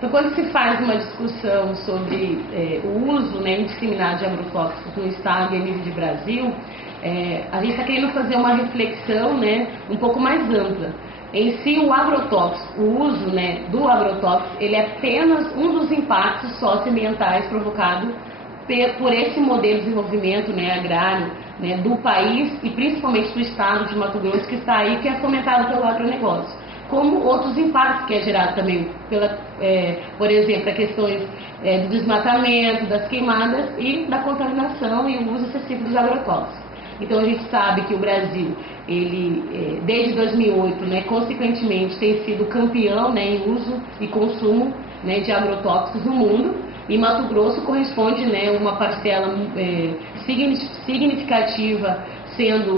Então, quando se faz uma discussão sobre o uso, né, indiscriminado de agrotóxicos no Estado e a nível de Brasil, a gente está querendo fazer uma reflexão, né, um pouco mais ampla. Em si, o agrotóxico, o uso, né, do agrotóxico, ele é apenas um dos impactos socioambientais provocados por esse modelo de desenvolvimento, né, agrário, né, do país e principalmente do Estado de Mato Grosso, que está aí, que é fomentado pelo agronegócio. Como outros impactos que é gerado também, por exemplo, a questões do desmatamento, das queimadas e da contaminação e o uso excessivo dos agrotóxicos. Então a gente sabe que o Brasil, ele desde 2008, né, consequentemente tem sido campeão, né, em uso e consumo, né, de agrotóxicos no mundo, e Mato Grosso corresponde, né, uma parcela significativa, sendo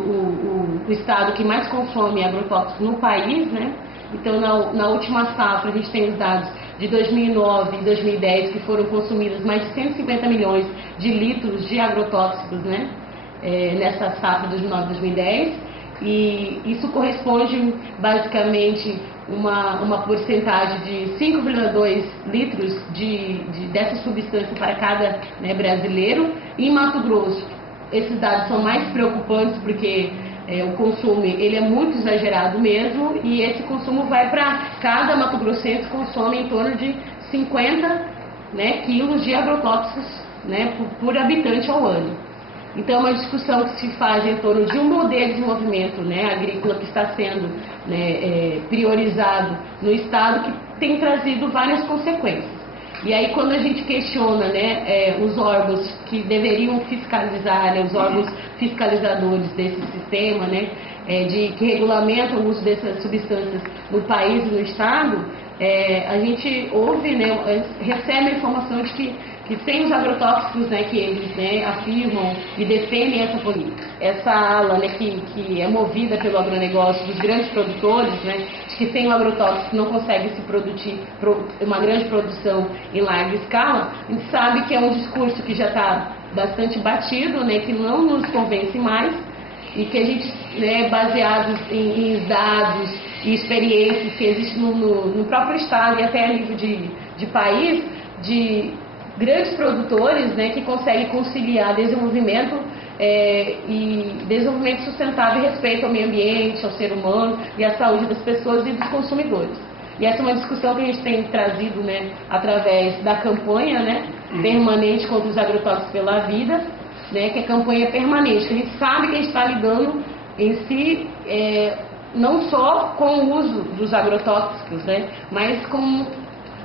o estado que mais consome agrotóxicos no país, né. Então, na última safra, a gente tem os dados de 2009 e 2010, que foram consumidos mais de 150 milhões de litros de agrotóxicos, né, nessa safra 2009-2010, e isso corresponde basicamente uma porcentagem de 5,2 litros dessa substância para cada, né, brasileiro. Em Mato Grosso, esses dados são mais preocupantes porque o consumo ele é muito exagerado mesmo, e esse consumo vai para cada mato-grossense consome em torno de 50, né, quilos de agrotóxicos, né, por habitante ao ano. Então é uma discussão que se faz em torno de um modelo de desenvolvimento, né, agrícola que está sendo, né, priorizado no Estado, que tem trazido várias consequências. E aí quando a gente questiona, né, os órgãos que deveriam fiscalizar, né, os órgãos fiscalizadores desse sistema, né, que regulamentam o uso dessas substâncias no país e no Estado, a gente ouve, né, recebe a informação de que sem os agrotóxicos, né, que eles, né, afirmam e defendem essa ala, né, que é movida pelo agronegócio dos grandes produtores, né, de que sem o agrotóxico não consegue se produzir uma grande produção em larga escala. A gente sabe que é um discurso que já está bastante batido, né, que não nos convence mais, e que a gente, né, baseados em dados e experiências que existem no próprio Estado e até a nível de país, de grandes produtores, né, que conseguem conciliar desenvolvimento e desenvolvimento sustentável e respeito ao meio ambiente, ao ser humano e à saúde das pessoas e dos consumidores. E essa é uma discussão que a gente tem trazido, né, através da campanha, né, permanente contra os agrotóxicos pela vida, né, que é a campanha permanente, que a gente sabe que a gente está lidando em si não só com o uso dos agrotóxicos, né, mas com,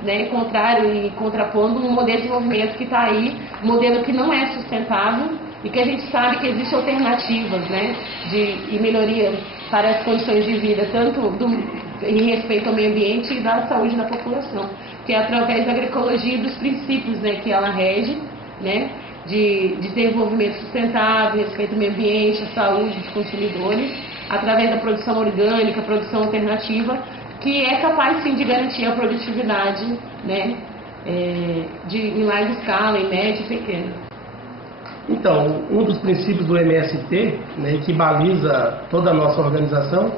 né, contrário e contrapondo um modelo de desenvolvimento que está aí, um modelo que não é sustentável e que a gente sabe que existem alternativas, né, e melhoria para as condições de vida, tanto em respeito ao meio ambiente e da saúde da população, que é através da agroecologia e dos princípios, né, que ela rege, né, de desenvolvimento sustentável, respeito ao meio ambiente, à saúde dos consumidores, através da produção orgânica, produção alternativa, que é capaz sim de garantir a produtividade, né, em larga escala, em média e pequena. Então, um dos princípios do MST, né, que baliza toda a nossa organização,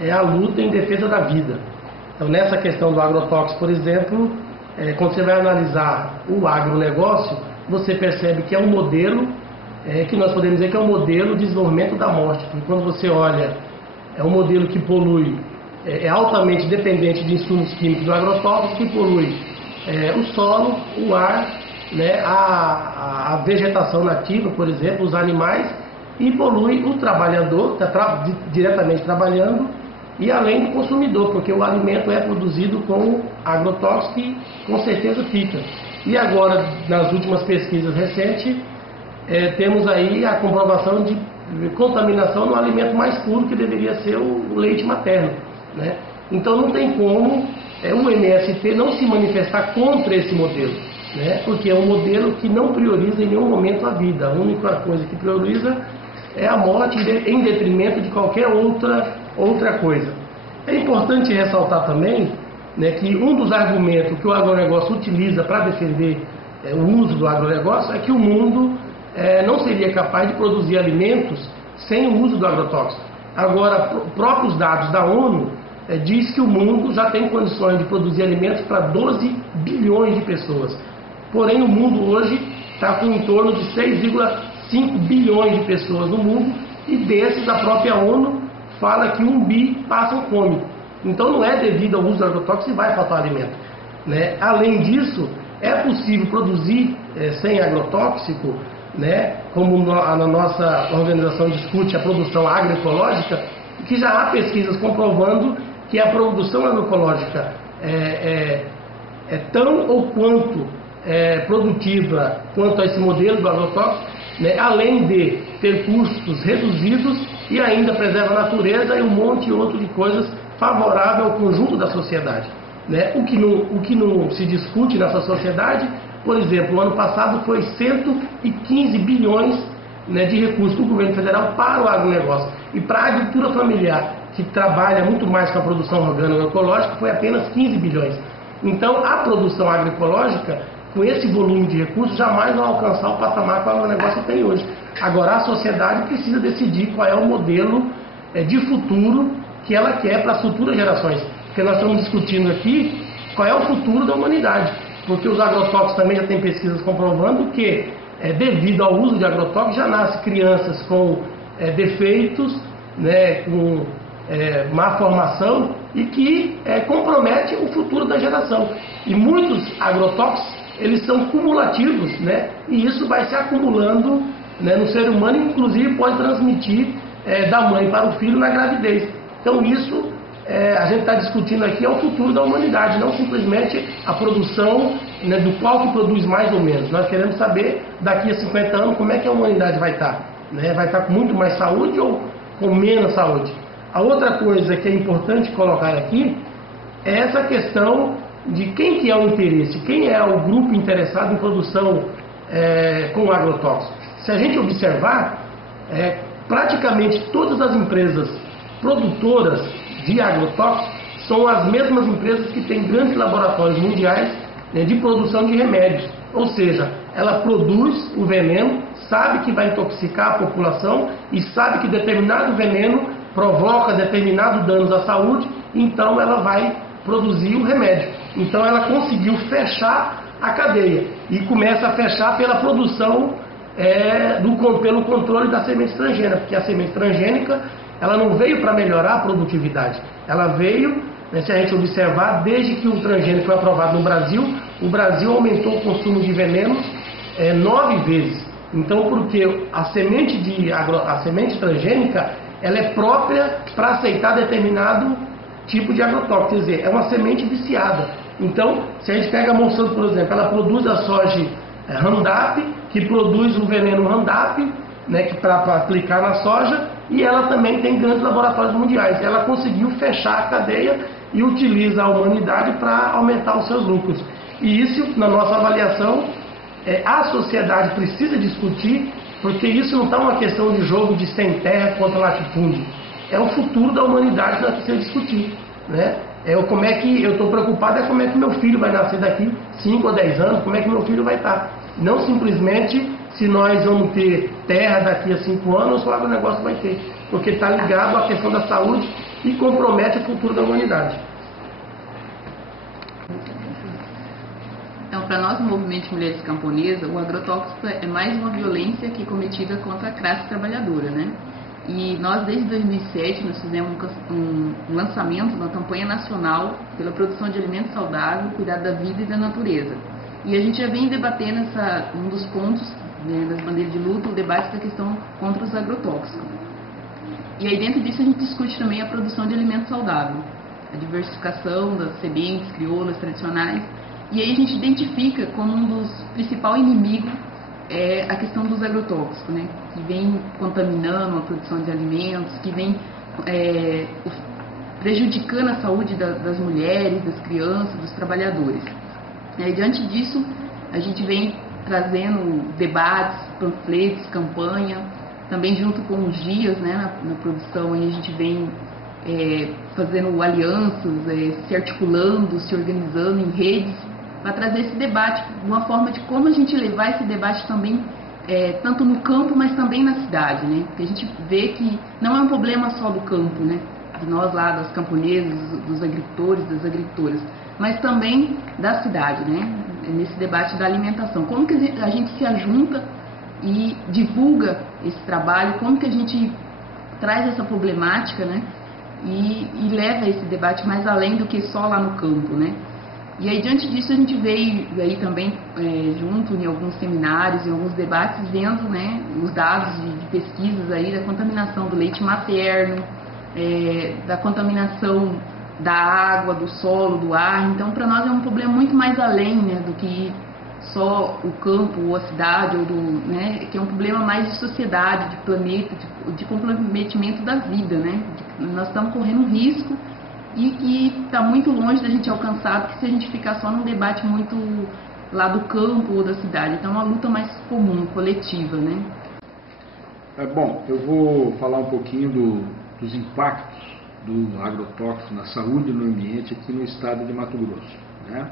é a luta em defesa da vida. Então, nessa questão do agrotóxico, por exemplo, quando você vai analisar o agronegócio, você percebe que é um modelo, que nós podemos dizer que é um modelo de desenvolvimento da morte. Porque quando você olha, é um modelo que polui, é altamente dependente de insumos químicos do agrotóxico, que polui o solo, o ar, né, a vegetação nativa, por exemplo, os animais, e polui o trabalhador, que está diretamente trabalhando, e além do consumidor, porque o alimento é produzido com agrotóxico e com certeza fica. E agora, nas últimas pesquisas recentes, temos aí a comprovação de contaminação no alimento mais puro, que deveria ser o leite materno, né? Então não tem como o MST não se manifestar contra esse modelo, né? Porque é um modelo que não prioriza em nenhum momento a vida. A única coisa que prioriza é a morte em detrimento de qualquer outra coisa. É importante ressaltar também, né, que um dos argumentos que o agronegócio utiliza para defender o uso do agronegócio é que o mundo não seria capaz de produzir alimentos sem o uso do agrotóxico. Agora, próprios dados da ONU diz que o mundo já tem condições de produzir alimentos para 12 bilhões de pessoas. Porém, o mundo hoje está com em torno de 6,5 bilhões de pessoas no mundo, e desses a própria ONU fala que 1 bi passam fome. Então não é devido ao uso de agrotóxicos que vai faltar alimento, né? Além disso, é possível produzir sem agrotóxico, né? Como a nossa organização discute a produção agroecológica, que já há pesquisas comprovando que a produção agroecológica é tão ou quanto produtiva quanto a esse modelo do agrotóxico, né? Além de ter custos reduzidos e ainda preserva a natureza e um monte outro de coisas favorável ao conjunto da sociedade, né? O que não se discute nessa sociedade, por exemplo, o ano passado foi 115 bilhões, né, de recursos do governo federal para o agronegócio. E para a agricultura familiar, que trabalha muito mais com a produção orgânica ecológica, foi apenas 15 bilhões. Então, a produção agroecológica, com esse volume de recursos, jamais vai alcançar o patamar que o agronegócio tem hoje. Agora, a sociedade precisa decidir qual é o modelo de futuro que ela quer para as futuras gerações. Porque nós estamos discutindo aqui qual é o futuro da humanidade. Porque os agrotóxicos também já tem pesquisas comprovando que, devido ao uso de agrotóxicos, já nascem crianças com defeitos, né, com má formação, e que compromete o futuro da geração. E muitos agrotóxicos, eles são cumulativos, né, e isso vai se acumulando, né, no ser humano, e inclusive pode transmitir da mãe para o filho na gravidez. Então isso a gente está discutindo aqui é o futuro da humanidade, não simplesmente a produção, né, do qual que produz mais ou menos. Nós queremos saber daqui a 50 anos como é que a humanidade vai estar, né? Vai estar com muito mais saúde ou com menos saúde? A outra coisa que é importante colocar aqui é essa questão de quem que é o interesse, quem é o grupo interessado em produção com agrotóxicos. Se a gente observar, praticamente todas as empresas produtoras de agrotóxicos são as mesmas empresas que têm grandes laboratórios mundiais, né, de produção de remédios. Ou seja, ela produz o veneno, sabe que vai intoxicar a população e sabe que determinado veneno provoca determinados danos à saúde, então ela vai produzir o remédio. Então ela conseguiu fechar a cadeia e começa a fechar pela produção, pelo controle da semente transgênica, porque a semente transgênica ela não veio para melhorar a produtividade, ela veio, né, se a gente observar, desde que o transgênico foi aprovado no Brasil, o Brasil aumentou o consumo de venenos 9 vezes. Então, porque a semente transgênica, ela é própria para aceitar determinado tipo de agrotóxico, quer dizer, é uma semente viciada. Então, se a gente pega a Monsanto, por exemplo, ela produz a soja Roundup, que produz o veneno Roundup, né, para aplicar na soja, e ela também tem grandes laboratórios mundiais. Ela conseguiu fechar a cadeia e utiliza a humanidade para aumentar os seus lucros. E isso, na nossa avaliação, a sociedade precisa discutir, porque isso não está uma questão de jogo de sem terra contra latifúndio. É o futuro da humanidade que nós precisamos discutir, né? Como é que eu estou preocupado como é que meu filho vai nascer daqui 5 ou 10 anos, como é que meu filho vai estar. Não simplesmente se nós vamos ter terra daqui a 5 anos ou se o agronegócio vai ter, porque está ligado à questão da saúde e compromete o futuro da humanidade. Então, para nós, no Movimento de Mulheres Camponesas, o agrotóxico é mais uma violência que é cometida contra a classe trabalhadora, né? E nós, desde 2007, nós fizemos um lançamento de uma campanha nacional pela produção de alimentos saudáveis, cuidado da vida e da natureza. E a gente já vem debatendo um dos pontos, né, das bandeiras de luta, o debate da questão contra os agrotóxicos. E aí dentro disso a gente discute também a produção de alimentos saudáveis, a diversificação das sementes crioulas tradicionais. E aí a gente identifica como um dos principais inimigos a questão dos agrotóxicos, né, que vem contaminando a produção de alimentos, que vem prejudicando a saúde das mulheres, das crianças, dos trabalhadores. Diante disso, a gente vem trazendo debates, panfletos, campanha, também junto com os dias, né, na produção, aí a gente vem fazendo alianças, se articulando, se organizando em redes, para trazer esse debate, uma forma de como a gente levar esse debate também, tanto no campo, mas também na cidade, né? Porque a gente vê que não é um problema só do campo, né? nós lá, das camponesas, dos agricultores, das agricultoras, mas também da cidade, né? Nesse debate da alimentação. Como que a gente se ajunta e divulga esse trabalho, como que a gente traz essa problemática, né? E leva esse debate mais além do que só lá no campo, né? E aí, diante disso, a gente veio aí também junto em alguns seminários, em alguns debates, vendo, né, os dados de pesquisas aí da contaminação do leite materno, da contaminação da água, do solo, do ar. Então, para nós é um problema muito mais além, né, do que só o campo ou a cidade, ou né, que é um problema mais de sociedade, de planeta, de comprometimento da vida, né? Nós estamos correndo um risco e que está muito longe da gente alcançar, porque se a gente ficar só num debate muito lá do campo ou da cidade. Então é uma luta mais comum, coletiva, né? Bom, eu vou falar um pouquinho dos impactos do agrotóxico na saúde e no ambiente aqui no estado de Mato Grosso, né?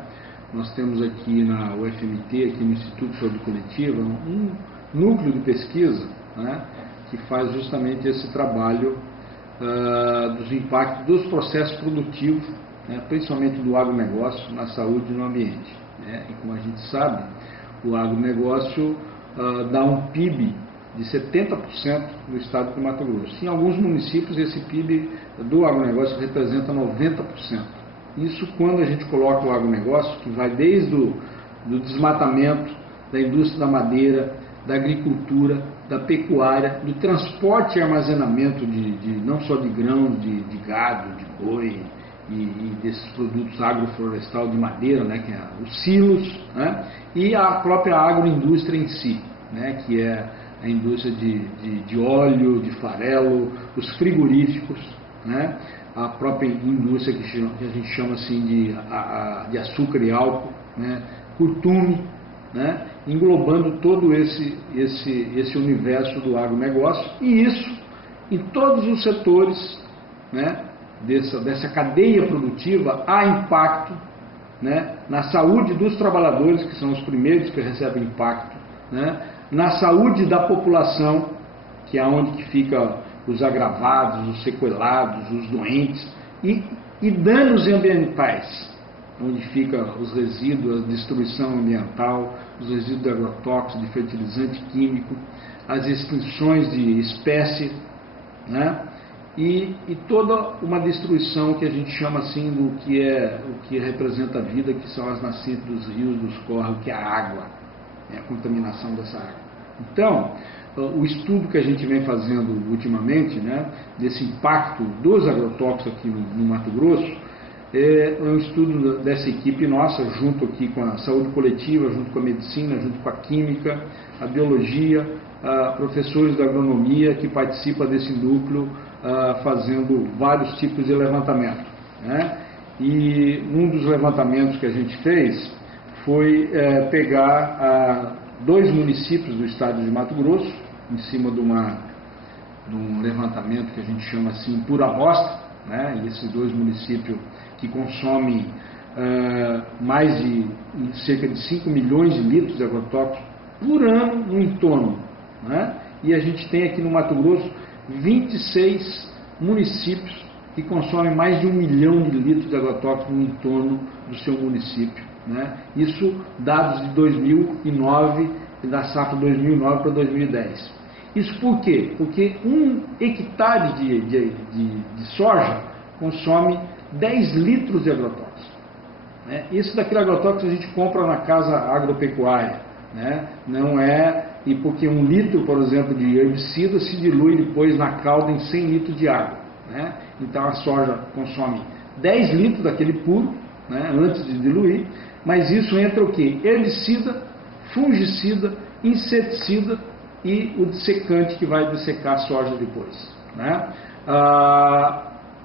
Nós temos aqui na UFMT, aqui no Instituto de Saúde Coletiva, um núcleo de pesquisa, né, que faz justamente esse trabalho dos impactos dos processos produtivos, né, principalmente do agronegócio, na saúde e no ambiente, né? E como a gente sabe, o agronegócio dá um PIB de 70% no estado de Mato Grosso. Em alguns municípios, esse PIB do agronegócio representa 90%. Isso quando a gente coloca o agronegócio, que vai desde do desmatamento, da indústria da madeira, da agricultura, da pecuária, do transporte e armazenamento não só de grãos, de gado, de boi e desses produtos agroflorestal de madeira, né, que é os silos, né, e a própria agroindústria em si, né, que é a indústria de óleo, de farelo, os frigoríficos, né, a própria indústria que a gente chama assim de açúcar e álcool, né, curtume, né, englobando todo esse universo do agronegócio, e isso em todos os setores, né, dessa cadeia produtiva há impacto, né, na saúde dos trabalhadores, que são os primeiros que recebem impacto, né, na saúde da população, que é onde que fica os agravados, os sequelados, os doentes, e danos ambientais, onde fica os resíduos, a destruição ambiental, os resíduos de agrotóxicos, de fertilizante químico, as extinções de espécie, né? E toda uma destruição que a gente chama assim do que representa a vida, que são as nascentes dos rios, dos córregos, que é a água, a contaminação dessa água. Então, o estudo que a gente vem fazendo ultimamente, né, desse impacto dos agrotóxicos aqui no Mato Grosso, é um estudo dessa equipe nossa, junto aqui com a saúde coletiva, junto com a medicina, junto com a química, a biologia, professores da agronomia que participam desse núcleo, fazendo vários tipos de levantamento, né? E um dos levantamentos que a gente fez foi pegar 2 municípios do estado de Mato Grosso, em cima de um levantamento que a gente chama assim por amostra, né? E esses 2 municípios que consomem mais de cerca de 5 milhões de litros de agrotóxicos por ano no entorno, né? E a gente tem aqui no Mato Grosso 26 municípios que consomem mais de 1 milhão de litros de agrotóxicos no entorno do seu município, né? Isso dados de 2009, da safra 2009 para 2010. Isso por quê? Porque 1 hectare de soja consome 10 litros de agrotóxico, né? Isso daquele agrotóxico a gente compra na casa agropecuária, né? Não é, e porque 1 litro, por exemplo, de herbicida se dilui depois na calda em 100 litros de água, né? Então a soja consome 10 litros daquele puro, né, antes de diluir, mas isso entra o quê? Herbicida, fungicida, inseticida e o dessecante que vai dessecar a soja depois, né?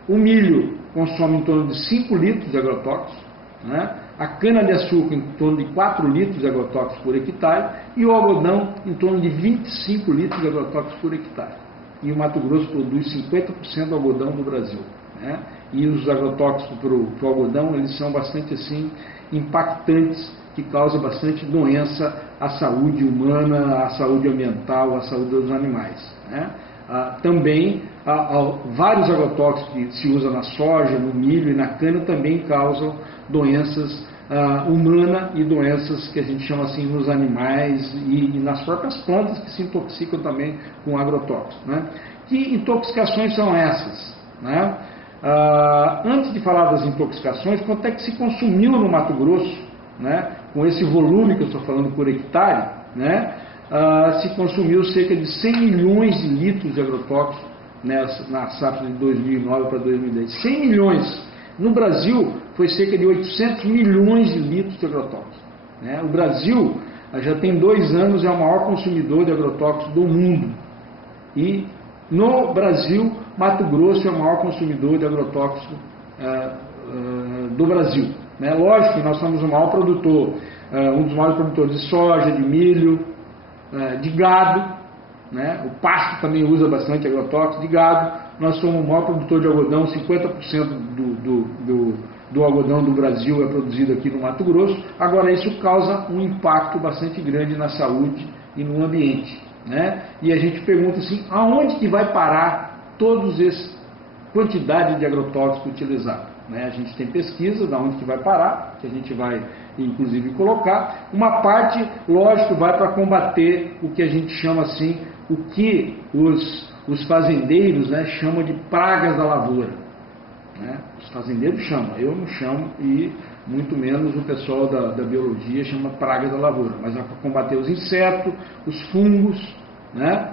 O milho consome em torno de 5 litros de agrotóxicos, né? A cana-de-açúcar em torno de 4 litros de agrotóxicos por hectare e o algodão em torno de 25 litros de agrotóxicos por hectare. E o Mato Grosso produz 50% do algodão do Brasil, né? E os agrotóxicos para o algodão, eles são bastante assim impactantes, que causam bastante doença à saúde humana, à saúde ambiental, à saúde dos animais, né? Também vários agrotóxicos que se usam na soja, no milho e na cana também causam doenças humanas e doenças que a gente chama assim nos animais e nas próprias plantas que se intoxicam também com agrotóxicos, né? Que intoxicações são essas, né? Antes de falar das intoxicações, quanto é que se consumiu no Mato Grosso, né? Com esse volume que eu estou falando por hectare, né? Se consumiu cerca de 100 milhões de litros de agrotóxicos na safra de 2009 para 2010. 100 milhões. No Brasil, foi cerca de 800 milhões de litros de agrotóxicos, né? O Brasil já tem 2 anos, é o maior consumidor de agrotóxicos do mundo. E no Brasil, Mato Grosso é o maior consumidor de agrotóxico do Brasil, né? Lógico que nós somos o maior produtor, um dos maiores produtores de soja, de milho, de gado, né? O pasto também usa bastante agrotóxico, de gado. Nós somos o maior produtor de algodão, 50% do algodão do Brasil é produzido aqui no Mato Grosso. Agora, isso causa um impacto bastante grande na saúde e no ambiente, né? E a gente pergunta assim, aonde que vai parar todos essa quantidade de agrotóxico utilizado, né? A gente tem pesquisa de onde que vai parar, que a gente vai inclusive colocar. Uma parte, lógico, vai para combater o que a gente chama assim, o que os fazendeiros, né, chamam de pragas da lavoura, né? Os fazendeiros chamam, eu não chamo, e muito menos o pessoal da biologia chama pragas da lavoura, mas é para combater os insetos, os fungos, né?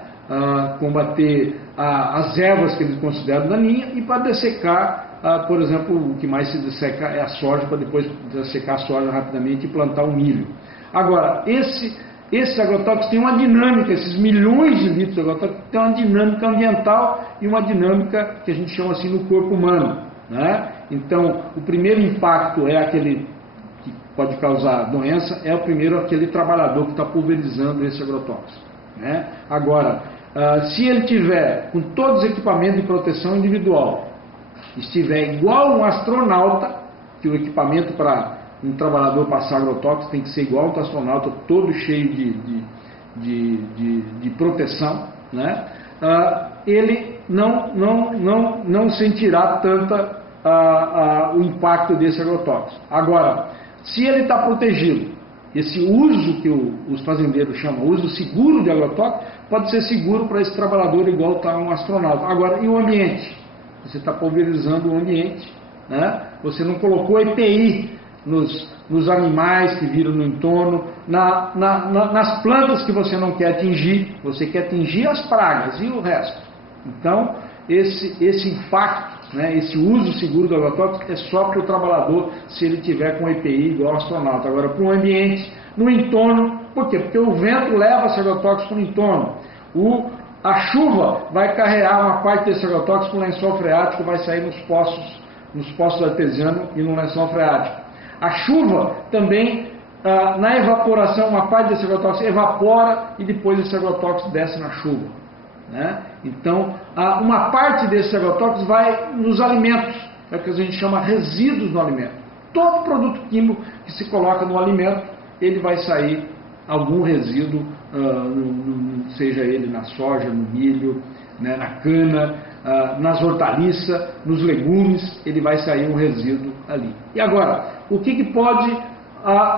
Combater as ervas que eles consideram daninhas e para dessecar, por exemplo, o que mais se desseca é a soja, para depois dessecar a soja rapidamente e plantar o milho. Agora, esses agrotóxicos têm uma dinâmica, esses milhões de litros de agrotóxicos têm uma dinâmica ambiental e uma dinâmica que a gente chama assim no corpo humano, né? Então, o primeiro impacto é aquele que pode causar doença, é o primeiro aquele trabalhador que está pulverizando esse agrotóxico, né? Agora, se ele tiver com todos os equipamentos de proteção individual, estiver igual um astronauta, que o equipamento para um trabalhador passar agrotóxico tem que ser igual um astronauta, todo cheio de proteção, né? Ele não sentirá tanta o impacto desse agrotóxico. Agora, se ele está protegido, esse uso que os fazendeiros chamam, uso seguro de agrotóxico, pode ser seguro para esse trabalhador igual está um astronauta. Agora, e o ambiente? Você está pulverizando o ambiente, né? Você não colocou EPI nos animais que viram no entorno, nas plantas que você não quer atingir, você quer atingir as pragas e o resto. Então, esse impacto, né, esse uso seguro do agrotóxico é só para o trabalhador se ele tiver com EPI igual ao astronauta. Agora, para o ambiente, no entorno, por quê? Porque o vento leva esse agrotóxico no entorno. A chuva vai carregar uma parte desse agrotóxico no lençol freático, vai sair nos poços artesianos e no lençol freático. A chuva também, na evaporação, uma parte desse agrotóxico evapora e depois esse agrotóxico desce na chuva, né? Então, uma parte desses agrotóxicos vai nos alimentos, é o que a gente chama resíduos no alimento. Todo produto químico que se coloca no alimento, ele vai sair algum resíduo, seja ele na soja, no milho, né, na cana, nas hortaliças, nos legumes, ele vai sair um resíduo ali. E agora, o que pode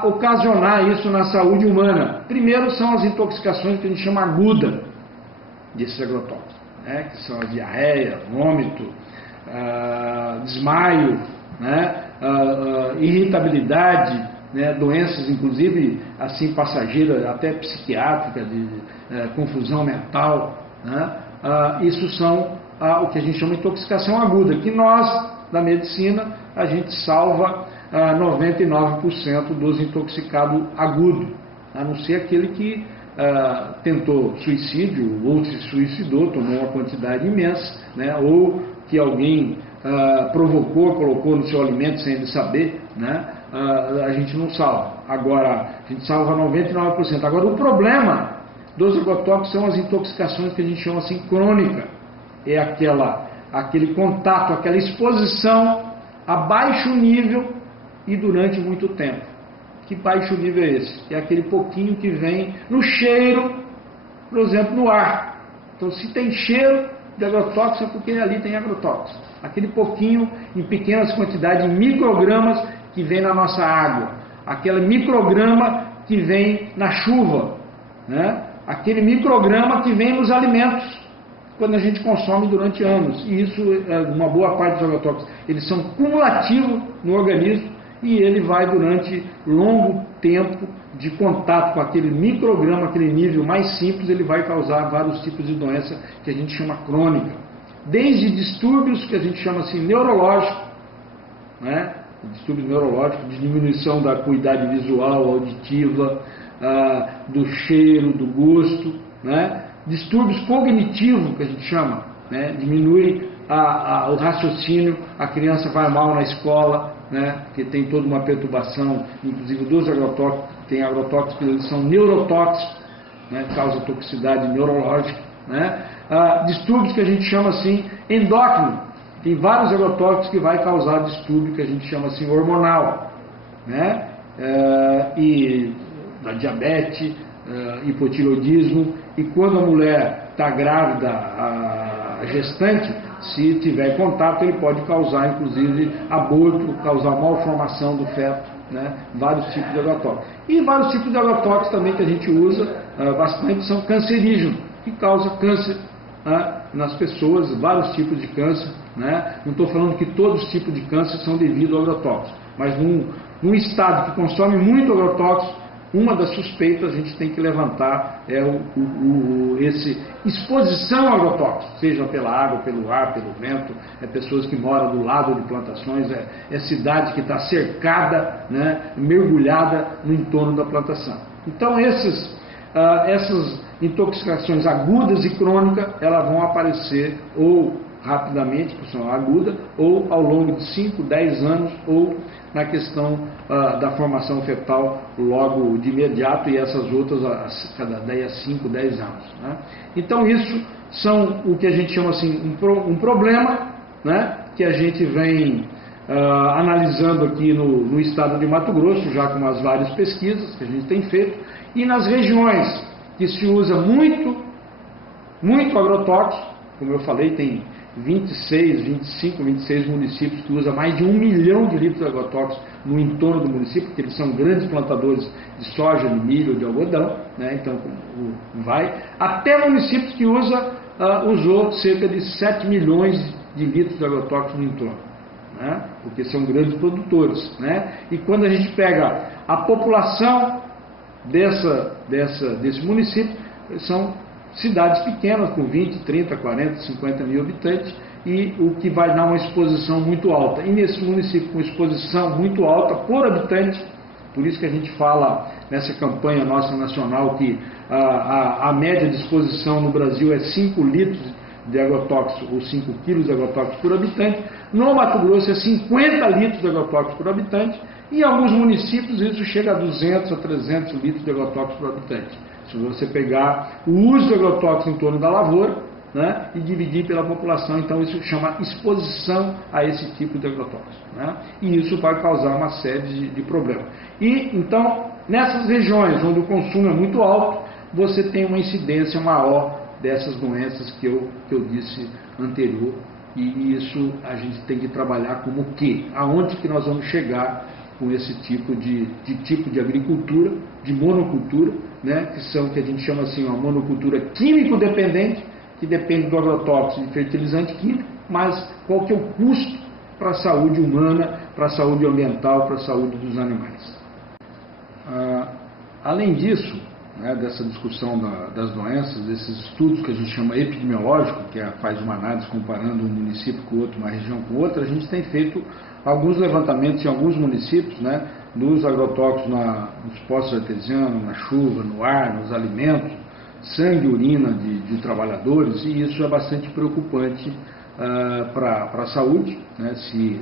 ocasionar isso na saúde humana? Primeiro são as intoxicações que a gente chama aguda desses agrotóxicos, né, que são a diarreia, vômito, desmaio, né, irritabilidade, né, doenças inclusive assim passageiras, até psiquiátricas, de confusão mental, né? Isso são o que a gente chama de intoxicação aguda, que nós, da medicina, a gente salva 99% dos intoxicados agudos, a não ser aquele que tentou suicídio ou se suicidou, tomou uma quantidade imensa, né? Ou que alguém provocou, colocou no seu alimento sem ele saber, né? A gente não salva. Agora, a gente salva 99%. Agora, o problema dos agrotóxicos são as intoxicações que a gente chama assim crônica. É aquele contato, aquela exposição a baixo nível e durante muito tempo. Que baixo nível é esse? É aquele pouquinho que vem no cheiro, por exemplo, no ar. Então, se tem cheiro, de agrotóxico é porque ali tem agrotóxico. Aquele pouquinho, em pequenas quantidades, em microgramas que vem na nossa água. Aquele micrograma que vem na chuva, né? Aquele micrograma que vem nos alimentos, quando a gente consome durante anos. E isso, uma boa parte dos agrotóxicos, eles são cumulativos no organismo e ele vai durante longo tempo de contato com aquele micrograma, aquele nível mais simples, ele vai causar vários tipos de doença que a gente chama crônica. Desde distúrbios que a gente chama assim neurológicos, né? Distúrbios neurológicos, de diminuição da acuidade visual, auditiva, do cheiro, do gosto, né? Distúrbios cognitivos, que a gente chama, né? Diminui o raciocínio, a criança vai mal na escola, né? Porque tem toda uma perturbação, inclusive dos agrotóxicos, tem agrotóxicos que eles são neurotóxicos, né? Causa toxicidade neurológica, né? Distúrbios que a gente chama assim endócrino, tem vários agrotóxicos que vai causar distúrbio que a gente chama assim hormonal, né? E da diabetes, hipotireoidismo, e quando a mulher está grávida, a gestante, se tiver contato, ele pode causar inclusive aborto, causar malformação do feto, né? Vários tipos de agrotóxicos. E vários tipos de agrotóxicos também que a gente usa bastante são cancerígenos, que causam câncer, né? Nas pessoas, vários tipos de câncer, né? Não estou falando que todos os tipos de câncer são devido ao agrotóxico, mas num estado que consome muito agrotóxico, uma das suspeitas a gente tem que levantar é esse exposição ao agrotóxico, seja pela água, pelo ar, pelo vento, pessoas que moram do lado de plantações, cidade que está cercada, né, mergulhada no entorno da plantação. Então essas intoxicações agudas e crônicas, elas vão aparecer ou rapidamente, por ser aguda, ou ao longo de 5, 10 anos, ou na questão da formação fetal logo de imediato, e essas outras cada 5, 10 anos. Né? Então isso são o que a gente chama assim, um problema, né? Que a gente vem analisando aqui no estado de Mato Grosso, já com as várias pesquisas que a gente tem feito, e nas regiões que se usa muito agrotóxico, como eu falei, tem 26 municípios que usam mais de 1 milhão de litros de agrotóxicos no entorno do município, porque eles são grandes plantadores de soja, de milho, de algodão, né? Então vai até municípios que usou cerca de 7 milhões de litros de agrotóxicos no entorno, né? Porque são grandes produtores, né? E quando a gente pega a população desse município, são cidades pequenas, com 20, 30, 40, 50 mil habitantes, e o que vai dar uma exposição muito alta. E nesse município com exposição muito alta por habitante, por isso que a gente fala nessa campanha nossa nacional que a média de exposição no Brasil é 5 litros de agrotóxico, ou 5 quilos de agrotóxico por habitante. No Mato Grosso é 50 litros de agrotóxico por habitante, e em alguns municípios isso chega a 200 a 300 litros de agrotóxico por habitante. Se você pegar o uso de agrotóxico em torno da lavoura, né, e dividir pela população, então isso chama exposição a esse tipo de agrotóxico, né, e isso vai causar uma série de problemas. E então, nessas regiões onde o consumo é muito alto, você tem uma incidência maior dessas doenças que eu disse anterior, e isso a gente tem que trabalhar como o quê? Aonde que nós vamos chegar com esse tipo de agricultura, de monocultura, né, que a gente chama assim, uma monocultura químico-dependente, que depende do agrotóxico e fertilizante químico, mas qual que é o custo para a saúde humana, para a saúde ambiental, para a saúde dos animais. Além disso, né, dessa discussão das doenças, desses estudos que a gente chama epidemiológico, que faz uma análise comparando um município com o outro, uma região com outra, a gente tem feito alguns levantamentos em alguns municípios, né, dos agrotóxicos nos poços artesianos, na chuva, no ar, nos alimentos, sangue e urina de trabalhadores, e isso é bastante preocupante para a saúde, né, se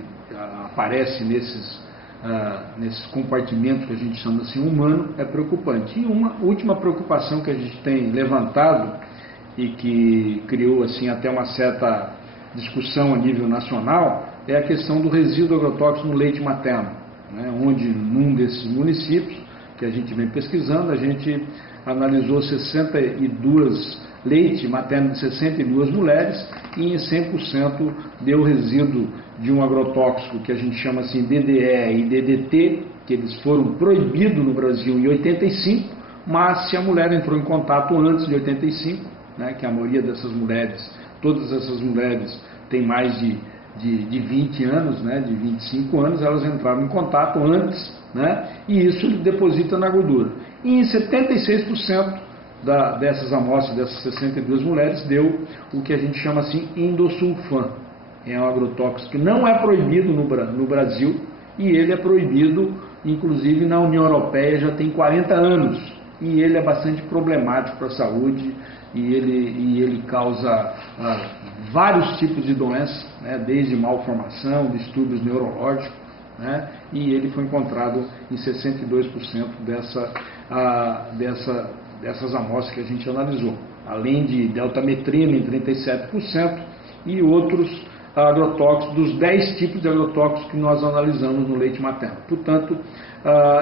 aparece nesses compartimentos que a gente chama assim humano, é preocupante. E uma última preocupação que a gente tem levantado e que criou assim até uma certa discussão a nível nacional é a questão do resíduo agrotóxico no leite materno, né, onde num desses municípios que a gente vem pesquisando, a gente analisou 62 leite materno de 62 mulheres e em 100% deu resíduo de um agrotóxico que a gente chama assim DDE e DDT, que eles foram proibidos no Brasil em 85, mas se a mulher entrou em contato antes de 85, né, que a maioria dessas mulheres, todas essas mulheres têm mais de 20 anos, né, de 25 anos, elas entraram em contato antes, né, e isso deposita na gordura. E em 76% dessas amostras, dessas 62 mulheres, deu o que a gente chama assim endosulfan. É um agrotóxico que não é proibido no Brasil e ele é proibido, inclusive, na União Europeia já tem 40 anos. E ele é bastante problemático para a saúde e ele causa vários tipos de doenças, né, desde malformação, distúrbios neurológicos, né, e ele foi encontrado em 62% dessas amostras que a gente analisou, além de deltametrina em 37% e outros agrotóxicos, dos 10 tipos de agrotóxicos que nós analisamos no leite materno. Portanto,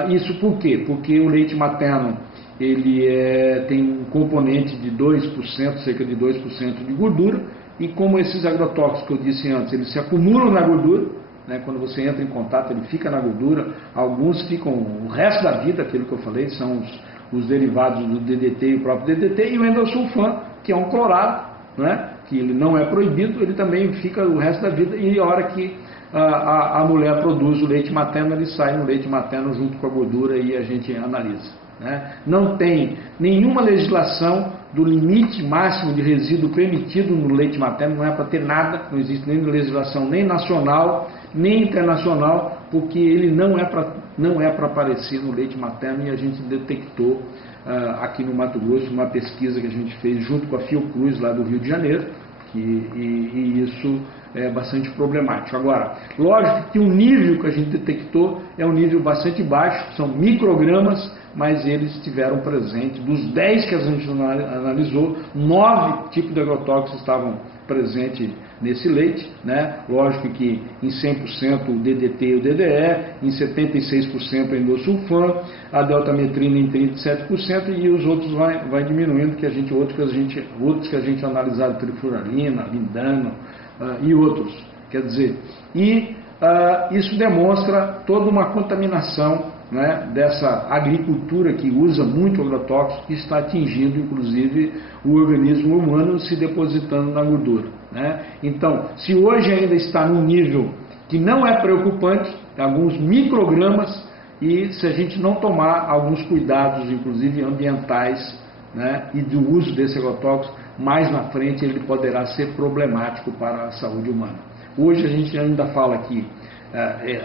isso por quê? Porque o leite materno ele tem um componente de 2%, cerca de 2% de gordura, e como esses agrotóxicos que eu disse antes, eles se acumulam na gordura, né, quando você entra em contato ele fica na gordura, alguns ficam o resto da vida, aquilo que eu falei, são os derivados do DDT e o próprio DDT, e o endosulfan, que é um clorado, né, que ele não é proibido, ele também fica o resto da vida, e a hora que a mulher produz o leite materno, ele sai no leite materno junto com a gordura e a gente analisa. Né? Não tem nenhuma legislação do limite máximo de resíduo permitido no leite materno, não é para ter nada, não existe nem legislação nem nacional, nem internacional, porque ele não é para aparecer no leite materno, e a gente detectou aqui no Mato Grosso uma pesquisa que a gente fez junto com a Fiocruz lá do Rio de Janeiro, e isso é bastante problemático. Agora, lógico que o nível que a gente detectou é um nível bastante baixo, são microgramas, mas eles estiveram presentes. Dos 10 que a gente analisou, 9 tipos de agrotóxicos estavam presentes nesse leite, né? Lógico que em 100% o DDT e o DDE, em 76% a endosulfan, a deltametrina em 37% e os outros vai diminuindo, outros que a gente analisou, trifuralina, lindano e outros. Quer dizer, isso demonstra toda uma contaminação, né, dessa agricultura que usa muito agrotóxico, que está atingindo inclusive o organismo humano, se depositando na gordura, né? Então, se hoje ainda está num nível que não é preocupante, alguns microgramas, e se a gente não tomar alguns cuidados, inclusive ambientais, né, e do uso desse agrotóxico, mais na frente ele poderá ser problemático para a saúde humana. Hoje a gente ainda fala que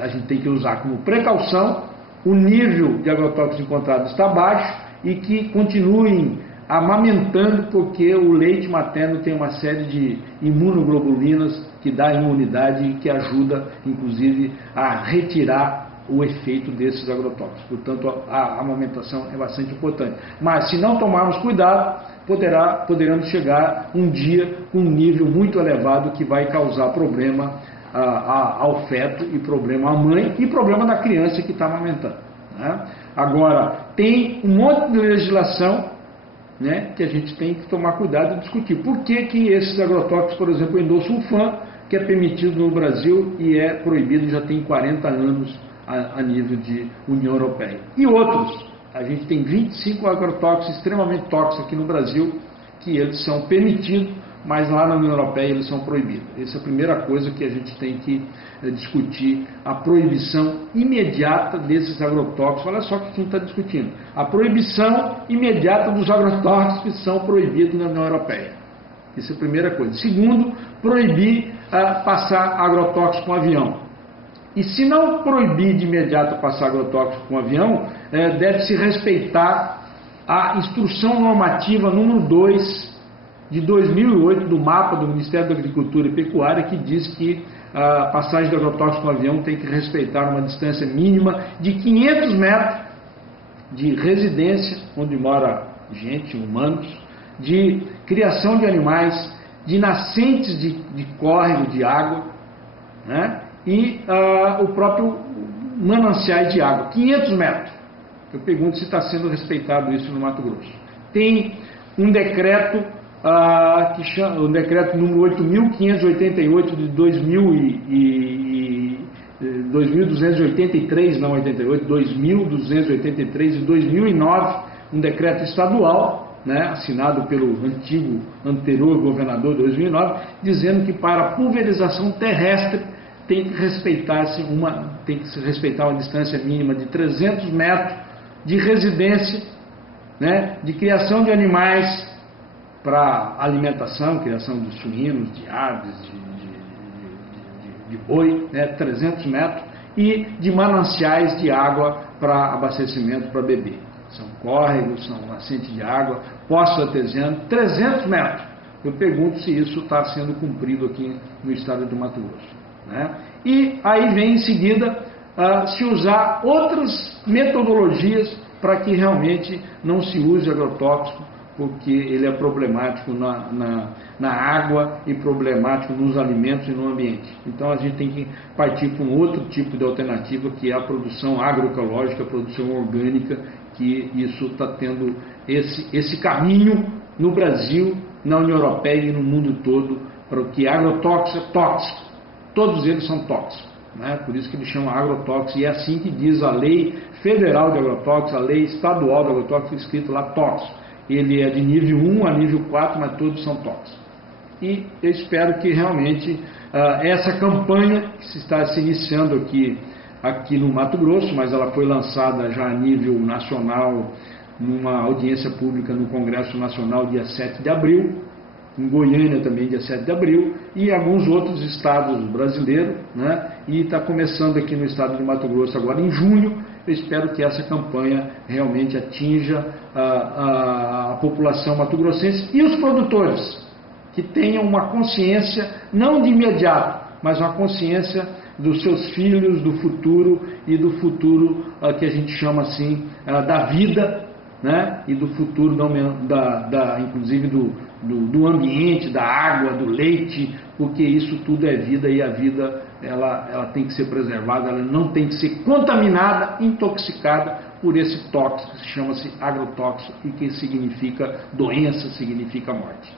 a gente tem que usar como precaução, o nível de agrotóxicos encontrado está baixo e que continuem amamentando, porque o leite materno tem uma série de imunoglobulinas que dá imunidade e que ajuda, inclusive, a retirar o efeito desses agrotóxicos. Portanto, a amamentação é bastante importante. Mas, se não tomarmos cuidado, poderemos chegar um dia com um nível muito elevado que vai causar problema ao feto e problema à mãe e problema da criança que está amamentando, né? Agora, tem um monte de legislação, né, que a gente tem que tomar cuidado e discutir. Por que esses agrotóxicos, por exemplo, o endosulfan, que é permitido no Brasil e é proibido já tem 40 anos a nível de União Europeia? E outros, a gente tem 25 agrotóxicos extremamente tóxicos aqui no Brasil, que eles são permitidos, mas lá na União Europeia eles são proibidos. Essa é a primeira coisa que a gente tem que discutir, a proibição imediata desses agrotóxicos. Olha só o que a gente está discutindo. A proibição imediata dos agrotóxicos que são proibidos na União Europeia. Essa é a primeira coisa. Segundo, proibir passar agrotóxico com avião. E se não proibir de imediato passar agrotóxico com avião, deve-se respeitar a instrução normativa número 2 de 2008 do mapa do Ministério da Agricultura e Pecuária, que diz que a passagem de agrotóxico com avião tem que respeitar uma distância mínima de 500 metros de residência, onde mora gente, humanos, de criação de animais, de nascentes de córrego de água, né? E o próprio mananciais de água, 500 metros. Eu pergunto se está sendo respeitado isso no Mato Grosso. Tem um decreto o decreto número 8.588 de 2283, não 88, 2283 de 2009, um decreto estadual, né, assinado pelo anterior governador de 2009, dizendo que para a pulverização terrestre tem que se respeitar uma distância mínima de 300 metros de residência, né, de criação de animais para alimentação, criação de suínos, de aves, de boi, né, 300 metros, e de mananciais de água para abastecimento para beber. São córregos, são nascentes de água, poços artesianos, 300 metros. Eu pergunto se isso está sendo cumprido aqui no estado de Mato Grosso, né? E aí vem em seguida se usar outras metodologias para que realmente não se use agrotóxico, porque ele é problemático na água e problemático nos alimentos e no ambiente. Então a gente tem que partir para um outro tipo de alternativa, que é a produção agroecológica, a produção orgânica, que isso está tendo esse caminho no Brasil, na União Europeia e no mundo todo, para o que agrotóxico é tóxico. Todos eles são tóxicos, né? Por isso que eles chamam agrotóxico, e é assim que diz a lei federal de agrotóxico, a lei estadual de agrotóxico, escrito lá tóxico. Ele é de nível 1 a nível 4, mas todos são tóxicos. E eu espero que realmente essa campanha que está se iniciando aqui no Mato Grosso, mas ela foi lançada já a nível nacional, numa audiência pública no Congresso Nacional dia 7 de abril, em Goiânia também dia 7 de abril, e alguns outros estados brasileiros, né? E está começando aqui no estado de Mato Grosso agora em junho. Eu espero que essa campanha realmente atinja a população mato-grossense e os produtores, que tenham uma consciência, não de imediato, mas uma consciência dos seus filhos, do futuro, e do futuro que a gente chama assim, da vida, né? E do futuro, inclusive do ambiente, da água, do leite, porque isso tudo é vida, e a vida ela tem que ser preservada, ela não tem que ser contaminada, intoxicada por esse tóxico que chama-se agrotóxico, e que significa doença, significa morte.